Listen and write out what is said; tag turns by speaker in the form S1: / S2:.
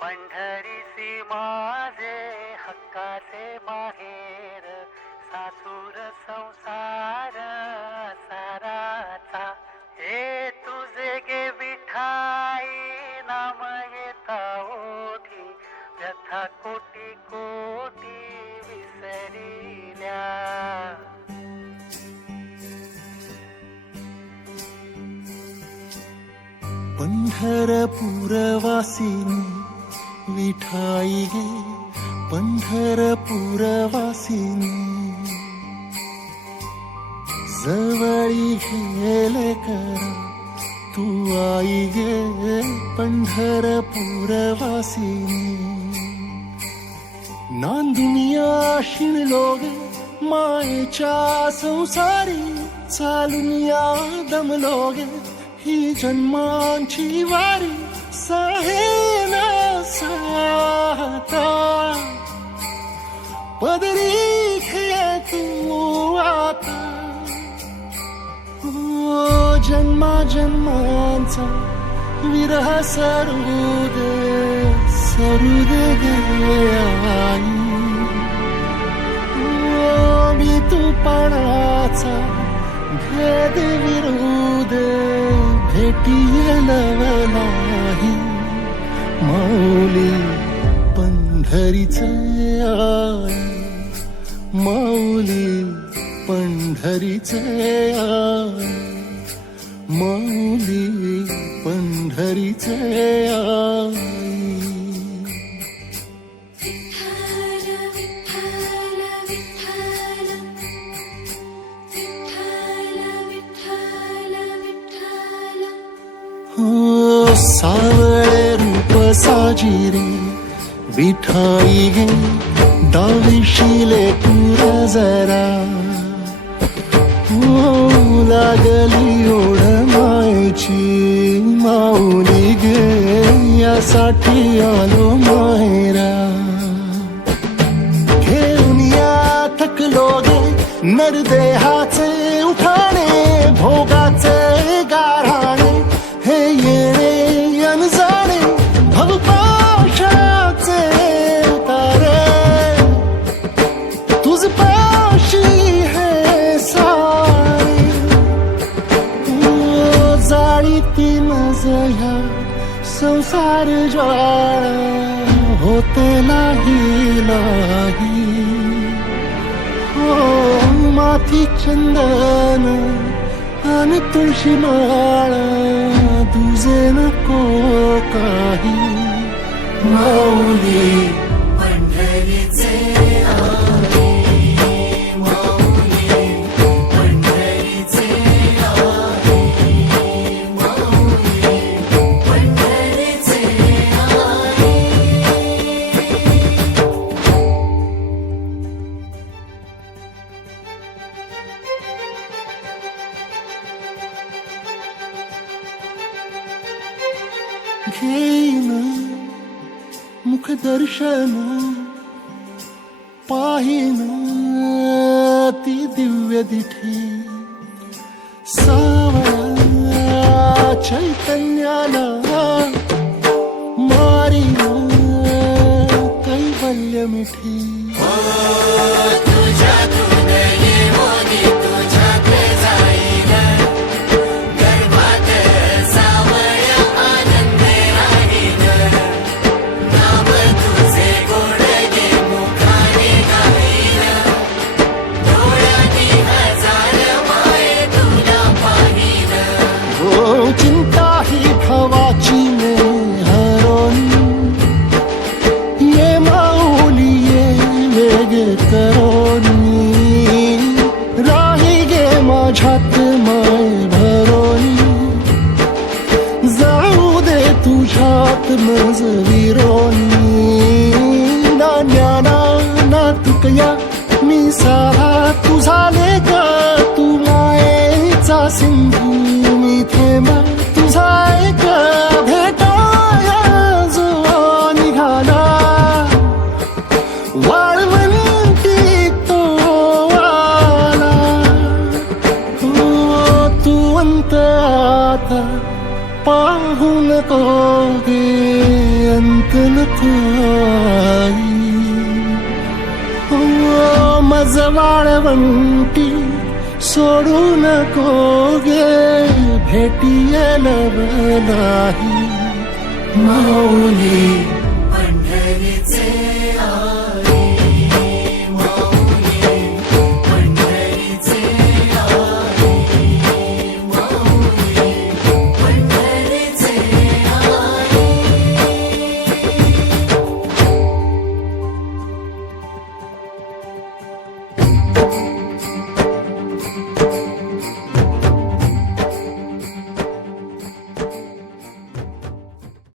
S1: पंढरीसी माझे हक्काचे माहेर. सासूर संसार साराचा. हे तुझे गे विठाई नाम येता ओठी व्यथा कोटी कोटी विसरिल्या.
S2: पंढरपूरवासिनी विठाई गे पंढरपूरवासिनी जवळी घेले करा तू आई गे पंढरपूरवासिनी. नांदुनिया शिणलो गे मायेच्या संसारी चालून या दमलो गे ही जन्मांची वारी सहेना साता. पदरी खेळ तू आता. ओ जन्मा जन्मांचा विरह सरूद सरूद गे आई ओ मी तू पणाचा भेद विरोध भेटियल नाही. माऊली पंढरीचे आई माऊली पंढरीचे आई माऊली पंढरीचे आई सावळे साजिरे विठाई गे दाविशिले पुर जरा. लागली ओढ मायची माऊली गे यासाठी आलो मायरा. घेऊन या थकलो गे नरदेहाचे उठाणे भोगाचे ती तीन ह्या संसार ज्वाळा होते नाही नाही. हो माथी चंदन आणि तुळशी माळ तुझे नको काही. माऊली घेईन. मुखदर्शन पाहिन. ती दिव्य दिठी. सावळा चैतन्याला मारीन. कैवल्य मिठी. तुझ्यात विरोनी ना ज्ञाना ना तुकया मी सारा तुझा लेख तू मायेचा सिंधू मी थेंबा. तुझा एक भेटाया जो निघाला. वाळवंटी तो आला. हो, तू अंत आता पाहू नको गे आई ओ मज वाळवंटी सोडू नको गे भेटियल नाही माऊली
S3: पंढरीचे